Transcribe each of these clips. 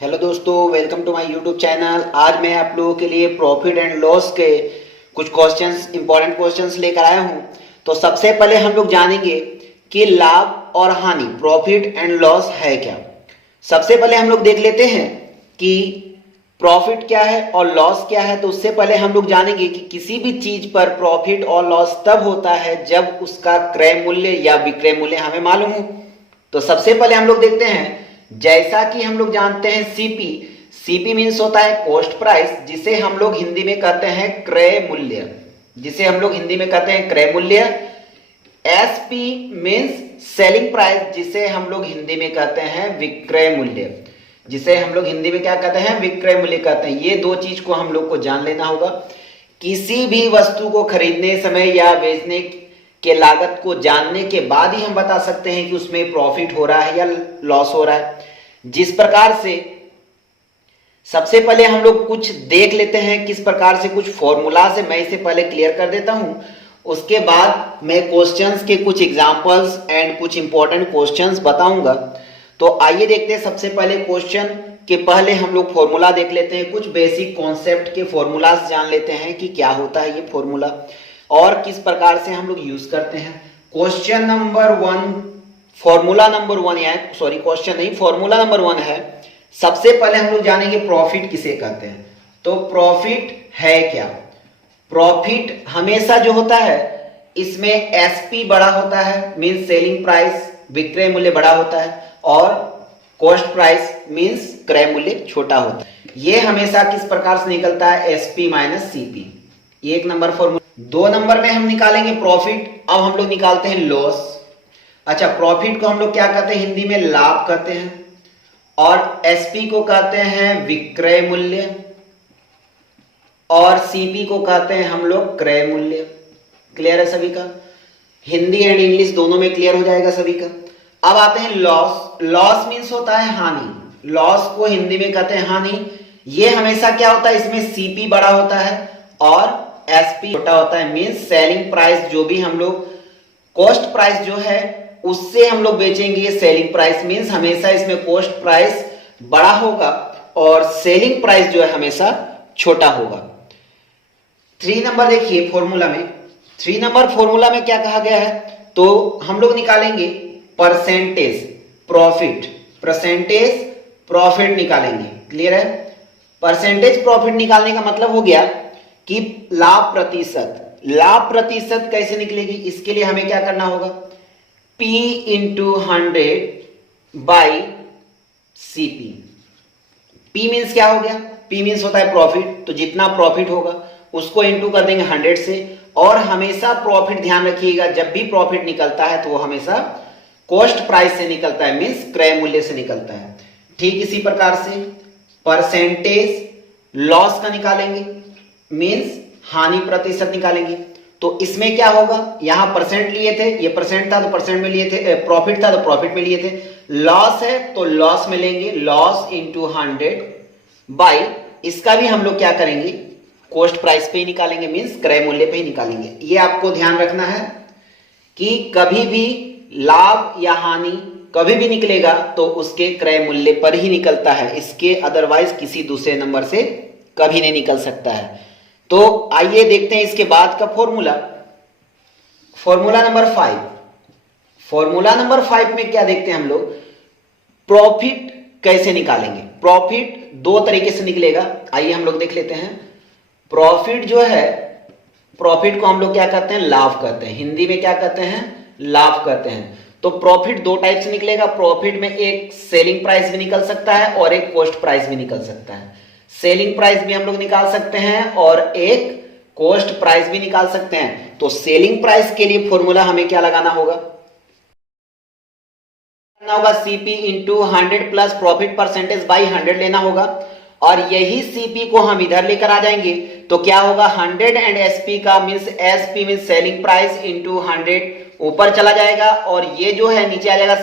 Hello दोस्तों, welcome to my YouTube channel. आज मैं आप लोगों के लिए प्रॉफिट एंड लॉस के कुछ क्वेश्चंस, इंपॉर्टेंट क्वेश्चंस लेकर आया हूं। तो सबसे पहले हम लोग जानेंगे कि लाभ और हानि, प्रॉफिट एंड लॉस है क्या। सबसे पहले हम लोग देख लेते हैं कि प्रॉफिट क्या है और लॉस क्या है। तो उससे पहले हम लोग जानेंगे कि किसी भी चीज पर प्रॉफिट और लॉस तब होता है जब उसका क्रय मूल्य या विक्रय मूल्य हमें मालूम हो। तो सबसे पहले हम लोग देखते हैं, जैसा कि हम लोग जानते हैं सीपी। सीपी मीन्स होता है कॉस्ट प्राइस, जिसे हम लोग हिंदी में कहते हैं क्रय मूल्य। जिसे हम लोग हिंदी में कहते हैं क्रय मूल्य। एसपी मीन्स सेलिंग प्राइस, जिसे हम लोग हिंदी में कहते हैं विक्रय मूल्य। जिसे हम लोग हिंदी में क्या कहते हैं, विक्रय मूल्य कहते हैं। ये दो चीज को हम लोग को जान लेना होगा। किसी भी वस्तु को खरीदने समय या बेचने के लागत को जानने के बाद ही हम बता सकते हैं कि उसमें प्रॉफिट हो रहा है या लॉस हो रहा है। जिस प्रकार से सबसे पहले हम लोग कुछ देख लेते हैं, किस प्रकार से कुछ फॉर्मूला से मैं इसे पहले क्लियर कर देता हूं। उसके बाद मैं क्वेश्चंस के कुछ एग्जांपल्स एंड कुछ इंपॉर्टेंट क्वेश्चंस बताऊंगा। तो आइए देखते हैं। सबसे पहले क्वेश्चन के पहले हम लोग फॉर्मूला देख लेते हैं। कुछ बेसिक कॉन्सेप्ट के फॉर्मूलाज जान लेते हैं कि क्या होता है ये फॉर्मूला और किस प्रकार से हम लोग यूज करते हैं। Question number one, formula number one, sorry question नहीं, फॉर्मूला नंबर वन है। सबसे पहले हम लोग जानेंगे प्रॉफिट किसे कहते हैं। तो प्रॉफिट है क्या। प्रॉफिट हमेशा जो होता है इसमें एसपी बड़ा होता है, मीन्स सेलिंग प्राइस, विक्रय मूल्य बड़ा होता है, और कॉस्ट प्राइस मीन्स क्रय मूल्य छोटा होता है। ये हमेशा किस प्रकार से निकलता है, एसपी माइनस सीपी। ये एक नंबर फॉर्मूला। दो नंबर में हम निकालेंगे प्रॉफिट। अब हम लोग निकालते हैं लॉस। अच्छा, प्रॉफिट को हम लोग क्या कहते हैं, हिंदी में लाभ कहते हैं, और एसपी को कहते हैं विक्रय मूल्य, और सीपी को कहते हैं हम लोग क्रय मूल्य। क्लियर है सभी का? हिंदी एंड इंग्लिश दोनों में क्लियर हो जाएगा सभी का। अब आते हैं लॉस। लॉस मीन्स होता है हानि। लॉस को हिंदी में कहते हैं हानि। ये हमेशा क्या होता है, इसमें सीपी बड़ा होता है और एसपी छोटा होता है, मीन्स सेलिंग प्राइस जो भी हम लोग, कॉस्ट प्राइस जो है उससे हम लोग बेचेंगे सेलिंग प्राइस, मीन्स हमेशा इसमें कॉस्ट प्राइस बड़ा होगा और सेलिंग प्राइस जो है हमेशा छोटा होगा। 3 नंबर देखिए फॉर्मूला में। 3 नंबर फॉर्मूला में क्या कहा गया है, तो हम लोग निकालेंगे परसेंटेज प्रॉफिट। परसेंटेज प्रॉफिट निकालेंगे। क्लियर है? परसेंटेज प्रॉफिट निकालने का मतलब हो गया कि लाभ प्रतिशत। लाभ प्रतिशत कैसे निकलेगी, इसके लिए हमें क्या करना होगा, P into 100 by CP. P means क्या हो गया, P मीन्स होता है प्रॉफिट। तो जितना प्रॉफिट होगा उसको इंटू कर देंगे 100 से। और हमेशा प्रॉफिट, ध्यान रखिएगा, जब भी प्रॉफिट निकलता है तो वो हमेशा कॉस्ट प्राइस से निकलता है, मीन्स क्रय मूल्य से निकलता है। ठीक इसी प्रकार से परसेंटेज लॉस का निकालेंगे, मीन्स हानि प्रतिशत निकालेंगे। तो इसमें क्या होगा, यहां परसेंट लिए थे, ये परसेंट था तो परसेंट में लिए थे, प्रॉफिट था तो प्रॉफिट में लिए थे। लॉस है तो लॉस में लेंगे, लॉस इंटू 100 बाई, इसका भी हम लोग क्या करेंगे, कॉस्ट प्राइस पे ही निकालेंगे, मीन्स क्रय मूल्य पे ही निकालेंगे। ये आपको ध्यान रखना है कि कभी भी लाभ या हानि कभी भी निकलेगा तो उसके क्रय मूल्य पर ही निकलता है, इसके अदरवाइज किसी दूसरे नंबर से कभी नहीं निकल सकता है। तो आइए देखते हैं इसके बाद का formula. Formula number 5। Formula number 5 में क्या देखते हैं हम लोग, प्रॉफिट कैसे निकालेंगे। प्रॉफिट दो तरीके से निकलेगा, आइए हम लोग देख लेते हैं। प्रॉफिट जो है, प्रॉफिट को हम लोग क्या कहते हैं, लाभ कहते हैं। हिंदी में क्या कहते हैं, लाभ कहते हैं। तो प्रॉफिट दो टाइप से निकलेगा। प्रॉफिट में एक सेलिंग प्राइस भी निकल सकता है और एक कॉस्ट प्राइस भी निकल सकता है। सेलिंग प्राइस भी हम लोग निकाल सकते हैं और एक कॉस्ट प्राइस भी निकाल सकते हैं। तो सेलिंग प्राइस के लिए फॉर्मूला हमें क्या लगाना होगा, CP into 100 plus profit percentage by 100 लेना होगा। और यही सीपी को हम इधर लेकर आ जाएंगे तो क्या होगा, 100 एंड एसपी का means SP means selling price into 100 ऊपर चला जाएगा, और ये जो है नीचे आ जाएगा,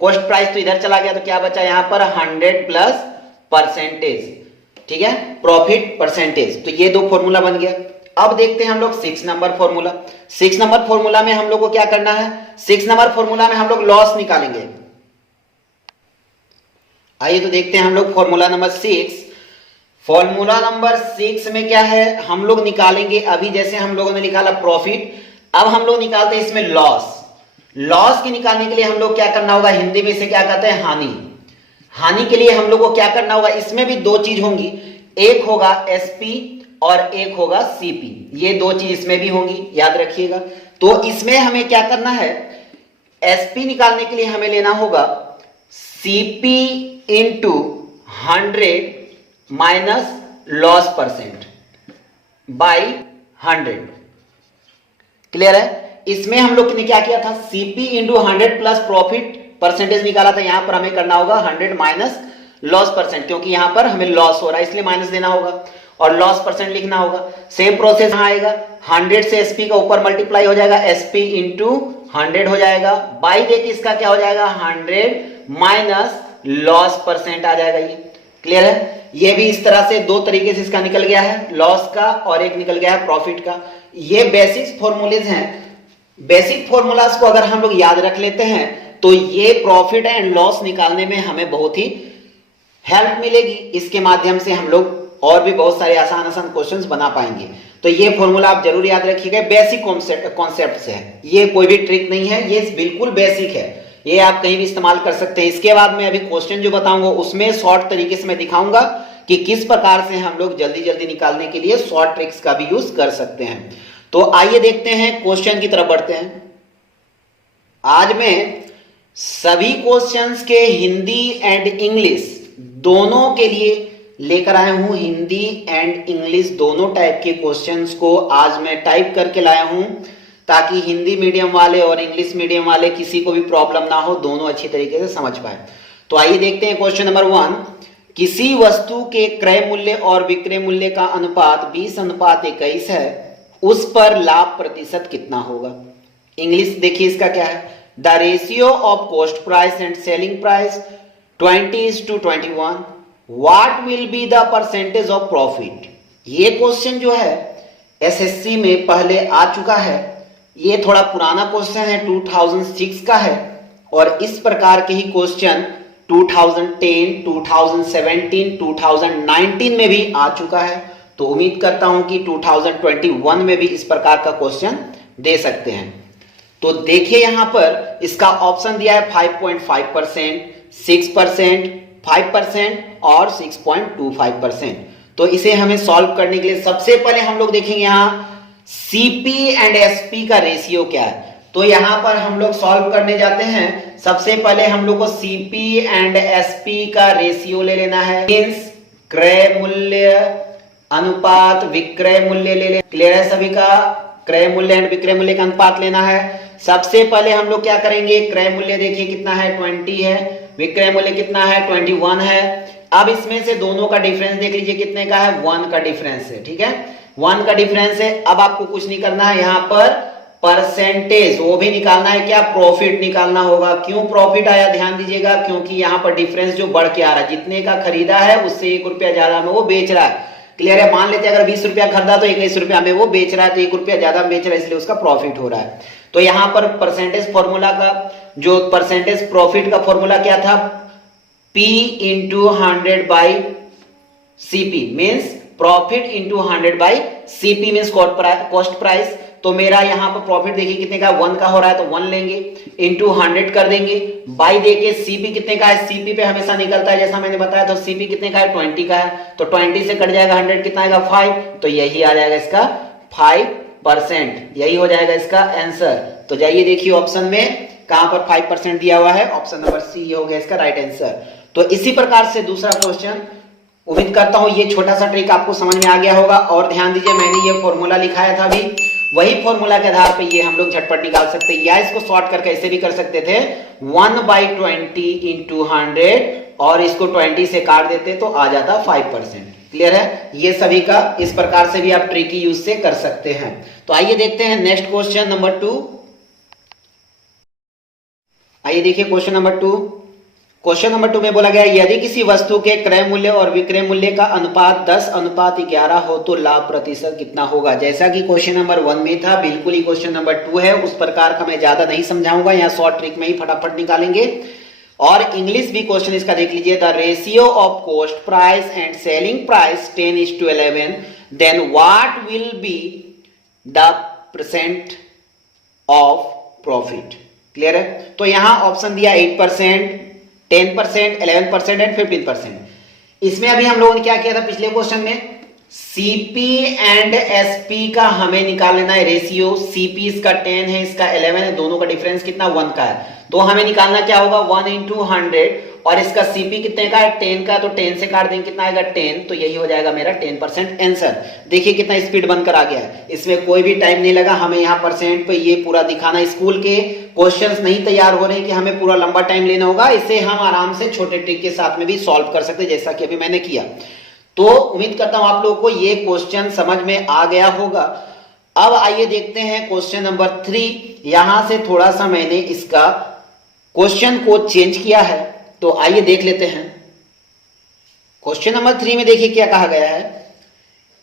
कॉस्ट प्राइस तो इधर चला गया, तो क्या बचा यहां पर 100 प्लस परसेंटेज। ठीक है, प्रॉफिट परसेंटेज। तो ये दो फॉर्मूला बन गया। अब देखते हैं हम लोग 6 नंबर फॉर्मूला। 6 नंबर फॉर्मूला में हम लोग को क्या करना है, 6 नंबर फॉर्मूला में हम लोग लॉस निकालेंगे। आइए तो देखते हैं हम लोग फॉर्मूला नंबर 6। फॉर्मूला नंबर 6 में क्या है, हम लोग निकालेंगे अभी जैसे हम लोगों ने निकाला प्रॉफिट, अब हम लोग निकालते हैं इसमें लॉस। लॉस के निकालने के लिए हम लोग क्या करना होगा, हिंदी में इसे क्या कहते हैं, हानि। हानि के लिए हम लोग को क्या करना होगा, इसमें भी दो चीज होंगी, एक होगा एसपी और एक होगा सीपी, ये दो चीज इसमें भी होंगी, याद रखिएगा। तो इसमें हमें क्या करना है, एसपी निकालने के लिए हमें लेना होगा CP into 100 minus loss percent by 100। Clear है। इसमें हम लोग ने क्या किया था, CP into 100 plus profit percentage निकाला था, यहां पर हमें करना होगा 100 माइनस लॉस परसेंट, क्योंकि यहां पर हमें लॉस हो रहा है इसलिए माइनस देना होगा और लॉस परसेंट लिखना होगा। सेम प्रोसेस यहां आएगा, 100 से एसपी का ऊपर मल्टीप्लाई हो जाएगा, एसपी इंटू 100 हो जाएगा, बाई देके इसका क्या हो जाएगा 100 माइनस लॉस परसेंट आ जाएगा। ये क्लियर है। ये भी इस तरह से दो तरीके से इसका निकल गया है, लॉस का और एक निकल गया है प्रॉफिट का। ये बेसिक फॉर्मूलेज हैं। बेसिक फॉर्मूलाज को अगर हम लोग याद रख लेते हैं तो ये प्रॉफिट एंड लॉस निकालने में हमें बहुत ही हेल्प मिलेगी। इसके माध्यम से हम लोग और भी बहुत सारे आसान आसान क्वेश्चंस बना पाएंगे। तो ये फॉर्मूला आप जरूर याद रखिएगा, बेसिक कॉन्सेप्ट से है, ये कोई भी ट्रिक नहीं है, ये बिल्कुल बेसिक है, ये आप कहीं भी इस्तेमाल कर सकते हैं। इसके बाद में अभी क्वेश्चन जो बताऊंगा उसमें शॉर्ट तरीके से मैं दिखाऊंगा कि किस प्रकार से हम लोग जल्दी जल्दी निकालने के लिए शॉर्ट ट्रिक्स का भी यूज कर सकते हैं। तो आइए देखते हैं, क्वेश्चन की तरफ बढ़ते हैं। आज मैं सभी क्वेश्चंस के हिंदी एंड इंग्लिश दोनों के लिए लेकर आया हूं। हिंदी एंड इंग्लिश दोनों टाइप के क्वेश्चंस को आज मैं टाइप करके लाया हूं, ताकि हिंदी मीडियम वाले और इंग्लिश मीडियम वाले किसी को भी प्रॉब्लम ना हो, दोनों अच्छी तरीके से समझ पाए। तो आइए देखते हैं क्वेश्चन नंबर 1। किसी वस्तु के क्रय मूल्य और विक्रय मूल्य का अनुपात 20:21 है, उस पर लाभ प्रतिशत कितना होगा। इंग्लिश देखिए इसका क्या है, the ratio of cost price and selling price 20:21, what will be the percentage of profit. ये क्वेश्चन जो है एसएससी में पहले आ चुका है, ये थोड़ा पुराना क्वेश्चन है, 2006 का है, और इस प्रकार के ही क्वेश्चन 2010, 2017, 2019 में भी आ चुका है। तो उम्मीद करता हूं कि 2021 में भी इस प्रकार का क्वेश्चन दे सकते हैं। तो देखिए यहां पर इसका ऑप्शन दिया है 5.5%, 6%, 5% और 6.25%। तो इसे हमें सॉल्व करने के लिए सबसे पहले हम लोग देखेंगे यहां सीपी एंड एसपी का रेशियो क्या है। तो यहां पर हम लोग सॉल्व करने जाते हैं, सबसे पहले हम लोग को सीपी एंड एसपी का रेशियो ले लेना है, मींस क्रय मूल्य अनुपात विक्रय मूल्य ले ले। क्लियर है सभी का, क्रय मूल्य एंड विक्रय मूल्य का अनुपात लेना है। सबसे पहले हम लोग क्या करेंगे, क्रय मूल्य देखिए कितना है 20 है, विक्रय मूल्य कितना है 21 है। अब इसमें से दोनों का डिफरेंस देख लीजिए कितने का है, 1 का डिफरेंस है, ठीक है, 1 का डिफरेंस है। अब आपको कुछ नहीं करना है, यहां पर परसेंटेज वो भी निकालना है, क्या प्रॉफिट निकालना होगा। क्यों प्रॉफिट आया ध्यान दीजिएगा, क्योंकि यहां पर डिफरेंस जो बढ़ के आ रहा है, जितने का खरीदा है उससे 1 रुपया ज्यादा में वो बेच रहा है। क्लियर है। मान लेते हैं अगर 20 रुपया खरीदा तो 21 रुपया में वो बेच रहा है, तो 1 रुपया ज्यादा बेच रहा है, इसलिए उसका प्रॉफिट हो रहा है। तो यहां पर परसेंटेज फॉर्मूला का जो परसेंटेज प्रॉफिट का फॉर्मूला क्या था, P into 100 by CP means profit into 100 by CP means cost price. तो मेरा यहां पर प्रॉफिट देखिए कितने का 1 का हो रहा है, तो 1 लेंगे, इंटू 100 कर देंगे, बाई देके CP कितने का है, CP पे हमेशा निकलता है जैसा मैंने बताया, तो CP कितने का है 20 का है, तो 20 से कट जाएगा 100 कितना आएगा 5, तो यही आ जाएगा इसका 5%, यही हो जाएगा इसका आंसर। तो जाइए देखिए ऑप्शन में कहां पर 5% दिया हुआ है, ऑप्शन नंबर सी हो गया इसका राइट आंसर। तो इसी प्रकार से दूसरा क्वेश्चन, उम्मीद करता हूं ये छोटा सा ट्रिक आपको समझ में आ गया होगा। और ध्यान दीजिए मैंने ये फॉर्मूला लिखाया था अभी, वही फॉर्मूला के आधार पे ये हम लोग झटपट निकाल सकते हैं, या इसको शॉर्ट करके ऐसे भी कर सकते थे 1/20 इंटू 100 और इसको 20 से काट देते तो आ जाता 5%। क्लियर है। ये सभी का इस प्रकार से भी आप ट्रिकी यूज से कर सकते हैं। तो आइए देखते हैं नेक्स्ट क्वेश्चन नंबर 2। आइए देखिए क्वेश्चन नंबर 2। क्वेश्चन नंबर 2 में बोला गया यदि किसी वस्तु के क्रय मूल्य और विक्रय मूल्य का अनुपात 10:11 हो तो लाभ प्रतिशत कितना होगा। जैसा कि क्वेश्चन नंबर 1 में था, बिल्कुल ही क्वेश्चन नंबर 2 है, उस प्रकार का मैं ज्यादा नहीं समझाऊंगा, यहाँ शॉर्ट ट्रिक में ही फटाफट निकालेंगे। और इंग्लिश भी क्वेश्चन इसका देख लीजिए, the ratio of cost price and selling price 10:11, then what will be the percent of profit. Clear है? तो यहां ऑप्शन दिया 8%, 10%, 11% एंड 15%। इसमें अभी हम लोगों ने क्या किया था पिछले क्वेश्चन में, सीपी एंड एसपी का हमें निकाल लेना है रेशियो। सीपी इसका 10 है, इसका 11 है, दोनों का डिफरेंस कितना 1 का है, तो हमें निकालना क्या होगा 1 into 100, और इसका सीपी कितने का है 10 का, तो 10 से काट देंगे कितना आएगा 10, तो यही हो जाएगा मेरा 10% आंसर। देखिए कितना स्पीड बनकर आ गया है, इसमें कोई भी टाइम नहीं लगा हमें यहाँ परसेंट पे ये पूरा दिखाना। स्कूल के क्वेश्चंस नहीं तैयार हो रहे हैं कि हमें पूरा लंबा टाइम लेना होगा, इसे हम आराम से छोटे ट्रिक के साथ में भी सॉल्व कर सकते जैसा कि अभी मैंने किया। तो उम्मीद करता हूं आप लोगों को ये क्वेश्चन समझ में आ गया होगा। अब आइए देखते हैं क्वेश्चन नंबर 3। यहां से थोड़ा सा मैंने इसका क्वेश्चन को चेंज किया है, तो आइए देख लेते हैं। क्वेश्चन नंबर 3 में देखिए क्या कहा गया है,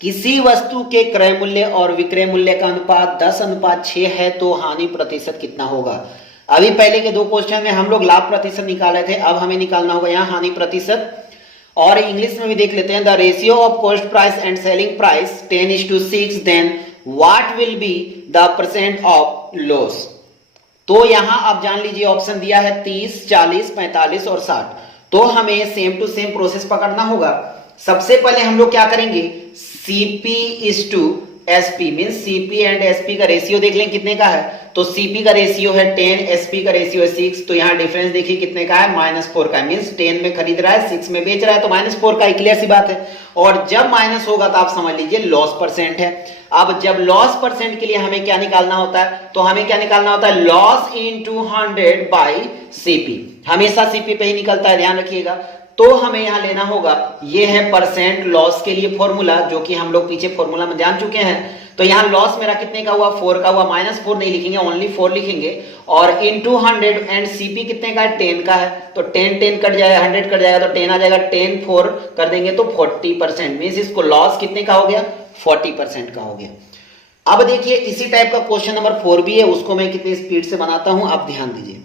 किसी वस्तु के क्रय मूल्य और विक्रय मूल्य का अनुपात 10:6 है तो हानि प्रतिशत कितना होगा। अभी पहले के दो क्वेश्चन में हम लोग लाभ प्रतिशत निकाले थे, अब हमें निकालना होगा यहाँ हानि प्रतिशत। और इंग्लिश में भी देख लेते हैं, the ratio of cost price and selling price 10:6, then what will be the percent of loss. तो यहां आप जान लीजिए ऑप्शन दिया है 30, 40, 45 और 60। तो हमें सेम टू सेम प्रोसेस पकड़ना होगा। सबसे पहले हम लोग क्या करेंगे, CP is to SP, mean CP and SP का रेशियो देख लें कितने का है, तो सीपी का रेशियो है 10, एसपी का रेशियो है 6, तो यहाँ डिफरेंस देखिए कितने का है -4 का, मीन 10 में खरीद रहा है 6 में बेच रहा है, तो -4 का, क्लियर सी बात है। और जब माइनस होगा तो आप समझ लीजिए लॉस परसेंट है। अब जब लॉस परसेंट के लिए हमें क्या निकालना होता है, तो हमें क्या निकालना होता है, लॉस इनटू 100 बाई सीपी। हमेशा सीपी पे ही निकलता है, ध्यान रखिएगा। तो हमें यहां लेना होगा, ये है परसेंट लॉस के लिए फॉर्मूला, जो कि हम लोग पीछे फॉर्मूला में जान चुके हैं। तो यहां लॉस मेरा कितने का हुआ, 4 का हुआ, -4 नहीं लिखेंगे, ओनली 4 लिखेंगे, और इनटू 100, एंड सीपी कितने का है 10 का है, तो 10 कट जाएगा, 100 कट जाएगा, तो 10 आ जाएगा, 10 4 कर देंगे तो 40%, मींस इसको लॉस कितने का हो गया 40% का हो गया। अब देखिए इसी टाइप का क्वेश्चन नंबर 4 भी है, उसको मैं कितनी स्पीड से बनाता हूं आप ध्यान दीजिए।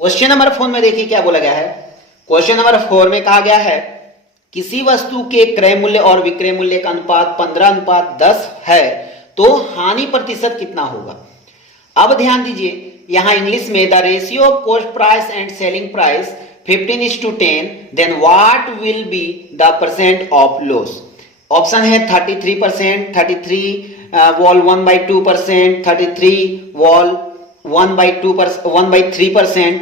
क्वेश्चन नंबर 4 में देखिए क्या बोला गया है, क्वेश्चन नंबर 4 में कहा गया है किसी वस्तु के क्रय मूल्य और विक्रय मूल्य का अनुपात 15:10 है तो हानि प्रतिशत कितना होगा। अब ध्यान दीजिए, यहां इंग्लिश में the ratio of cost price and selling price 15:10, then what will be the percent of loss. Option है 33%, 33 वॉल 1/2%, 33 वॉल 1/3%,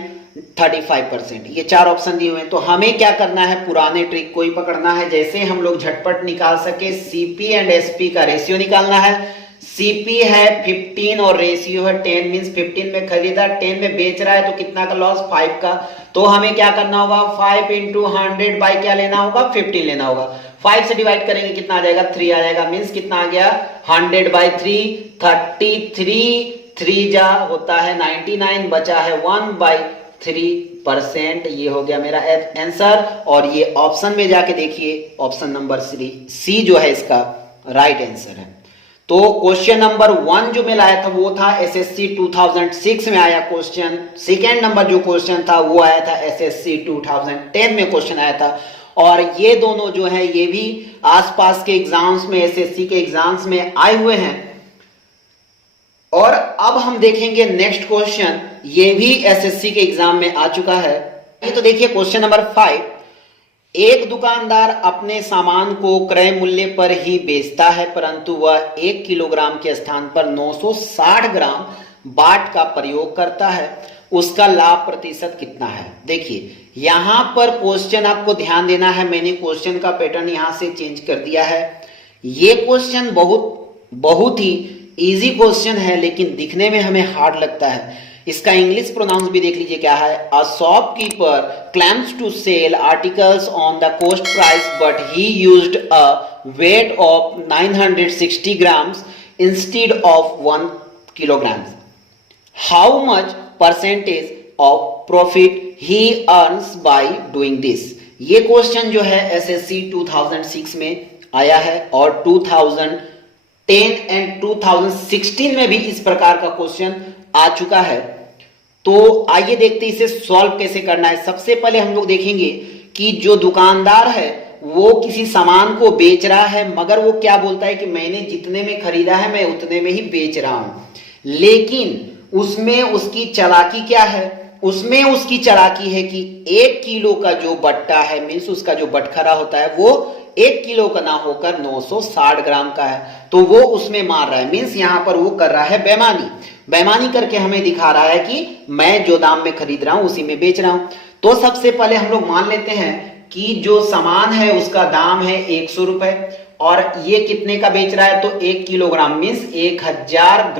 35%, ये 4 ऑप्शन दिए हुए हैं। तो हमें क्या करना है, पुराने ट्रिक को ही पकड़ना है, जैसे हम लोग झटपट निकाल सके। सीपी एंड एसपी का रेशियो निकालना है। सीपी है 15 और रेशियो है 10, मींस 15 में खरीदा 10 में बेच रहा है, तो कितना का लॉस 5 का। तो हमें क्या करना होगा, 5 × 100 बाई क्या लेना होगा 15 लेना होगा। 5 से डिवाइड करेंगे कितना आ जाएगा 3 आ जाएगा, मींस कितना आ गया 100/3, 33, 3 जा होता है 99, बचा है 1/3%। ये हो गया मेरा आंसर। और ये ऑप्शन में जाके देखिए, ऑप्शन नंबर सी जो है इसका राइट आंसर है। तो क्वेश्चन नंबर 1 जो मैं लाया था वो था एसएससी 2006 में आया क्वेश्चन। सेकेंड नंबर जो क्वेश्चन था वो आया था एसएससी 2010 में क्वेश्चन आया था। और ये दोनों जो है ये भी आसपास के एग्जाम्स में, एसएससी के एग्जाम्स में आए हुए हैं। और अब हम देखेंगे नेक्स्ट क्वेश्चन, ये भी एसएससी के एग्जाम में आ चुका है। ये तो देखिए क्वेश्चन नंबर 5, एक दुकानदार अपने सामान को क्रय मूल्य पर ही बेचता है, परंतु वह 1 किलोग्राम के स्थान पर 960 ग्राम बाट का प्रयोग करता है, उसका लाभ प्रतिशत कितना है। देखिए यहां पर क्वेश्चन आपको ध्यान देना है, मैंने क्वेश्चन का पैटर्न यहां से चेंज कर दिया है। ये क्वेश्चन बहुत ही इजी क्वेश्चन है, लेकिन दिखने में हमें हार्ड लगता है। इसका इंग्लिश प्रोनाउंस भी देख लीजिए क्या है, a shopkeeper claims to sell articles on the cost price but he used a weight of 960 grams instead of 1 kilogram. How much percentage of profit he earns by doing this. ये question जो है SSC 2006 में आया है, और 2010 and 2016 में भी इस प्रकार का क्वेश्चन आ चुका है। तो आइए देखते हैं इसे सॉल्व कैसे करना है। सबसे पहले हम लोग देखेंगे कि जो दुकानदार है वो किसी सामान को बेच रहा है, मगर वो क्या बोलता है कि मैंने जितने में खरीदा है मैं उतने में ही बेच रहा हूं, लेकिन उसमें उसकी चालाकी क्या है, उसमें उसकी चालाकी है कि 1 किलो का जो बट्टा है, मीन्स उसका जो बटखरा होता है वो 1 किलो का ना होकर 960 ग्राम का है, तो वो उसमें मार रहा है। मीन्स यहां पर वो कर रहा है बेईमानी। बेईमानी करके हमें दिखा रहा है कि मैं जो दाम में खरीद रहा हूं उसी में बेच रहा हूं। तो सबसे पहले हम लोग मान लेते हैं कि जो सामान है उसका दाम है 100 रुपए और ये कितने का बेच रहा है, तो 1 किलोग्राम मीन्स 1000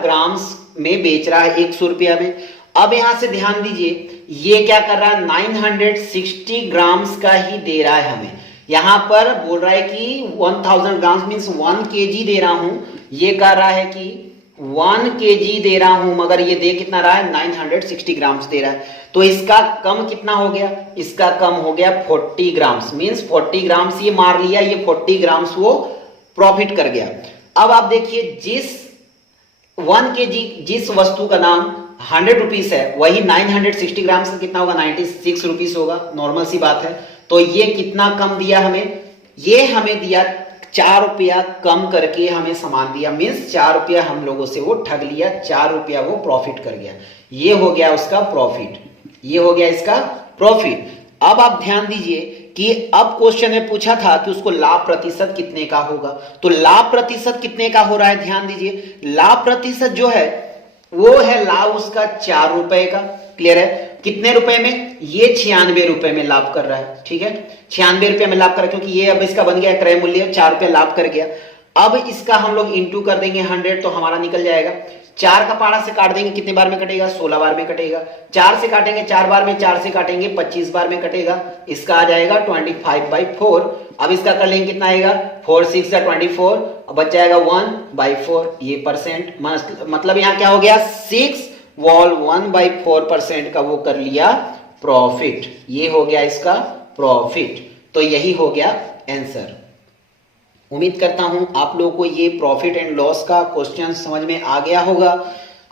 ग्राम में बेच रहा है 100 रुपया में। अब यहां से ध्यान दीजिए ये क्या कर रहा है, 960 ग्राम्स का ही दे रहा है हमें। यहां पर बोल रहा है कि 1000 ग्राम्स मीन्स 1 केजी दे रहा हूं, ये कह रहा है कि 1 केजी दे रहा हूं, मगर ये दे कितना रहा है, 960 ग्राम्स दे रहा है। तो इसका कम कितना हो गया, इसका कम हो गया 40 ग्राम्स, मीन्स 40 ग्राम्स ये मार लिया, ये 40 ग्राम्स वो प्रॉफिट कर गया। अब आप देखिए जिस 1 केजी जिस वस्तु का दाम 100 रुपीस है वही 960 ग्राम्स का कितना होगा, 96 रुपीस होगा, नॉर्मल सी बात है। तो ये कितना कम दिया हमें, ये हमें दिया 4 रुपया कम करके हमें सामान दिया, मीन्स 4 रुपया हम लोगों से वो ठग लिया, 4 रुपया वो प्रॉफिट कर गया। ये हो गया उसका प्रॉफिट, ये हो गया इसका प्रॉफिट। अब आप ध्यान दीजिए कि अब क्वेश्चन में पूछा था कि उसको लाभ प्रतिशत कितने का होगा, तो लाभ प्रतिशत कितने का हो रहा है, ध्यान दीजिए लाभ प्रतिशत जो है वो है लाभ उसका 4 रुपए का। क्लियर है, कितने रुपए में, ये 96 रुपए में लाभ कर रहा है। ठीक है, 96 रुपए में लाभ कर रहा है, क्योंकि ये अब इसका बन गया क्रय मूल्य, 4 रुपए लाभ कर गया। अब इसका हम लोग इंटू कर देंगे 100 तो हमारा निकल जाएगा। 4 का पारा से काट देंगे, कितने बार में कटेगा, 16 बार में कटेगा। 4 से काटेंगे 4 बार में, 4 से काटेंगे 25 बार में कटेगा, इसका आ जाएगा 25/4। अब इसका कर लेंगे कितना आएगा, 4 6 24, बच जाएगा 1/4, ये परसेंट। मतलब यहां क्या हो गया, 6 वॉल 1/4% का वो कर लिया प्रॉफिट, ये हो गया इसका प्रॉफिट। तो यही हो गया आंसर। उम्मीद करता हूं आप लोगों को ये प्रॉफिट एंड लॉस का क्वेश्चन समझ में आ गया होगा।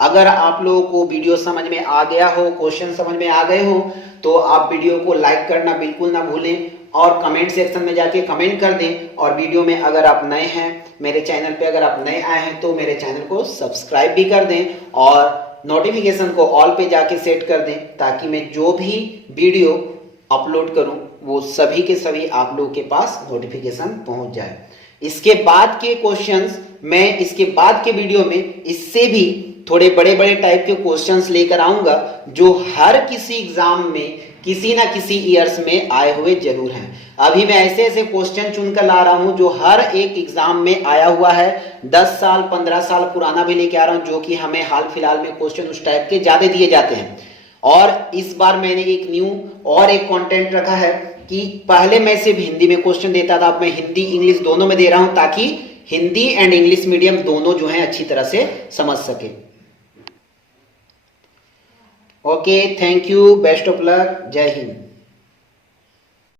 अगर आप लोगों को वीडियो समझ में आ गया हो, क्वेश्चन समझ में आ गए हो, तो आप वीडियो को लाइक करना बिल्कुल ना भूलें और कमेंट सेक्शन में जाके कमेंट कर दें। और वीडियो में अगर आप नए हैं, मेरे चैनल पे अगर आप नए आए हैं तो मेरे चैनल को सब्सक्राइब भी कर दें और नोटिफिकेशन को ऑल पे जाके सेट कर दें, ताकि मैं जो भी वीडियो अपलोड करूं वो सभी के सभी आप लोगों के पास नोटिफिकेशन पहुंच जाए। इसके बाद के क्वेश्चंस मैं इसके बाद के वीडियो में इससे भी थोड़े बड़े बड़े टाइप के क्वेश्चंस लेकर आऊंगा, जो हर किसी एग्जाम में किसी ना किसी ईयर्स में आए हुए जरूर हैं। अभी मैं ऐसे ऐसे क्वेश्चन चुनकर ला रहा हूं जो हर एक एग्जाम में आया हुआ है, 10 साल 15 साल पुराना भी लेके आ रहा हूं, जो कि हमें हाल फिलहाल में क्वेश्चन उस टाइप के ज्यादा दिए जाते हैं। और इस बार मैंने एक न्यू और एक कंटेंट रखा है कि पहले मैं सिर्फ हिंदी में क्वेश्चन देता था, अब मैं हिंदी इंग्लिश दोनों में दे रहा हूं, ताकि हिंदी एंड इंग्लिश मीडियम दोनों जो है अच्छी तरह से समझ सके। Okay, thank you, best of luck, जय हिंद।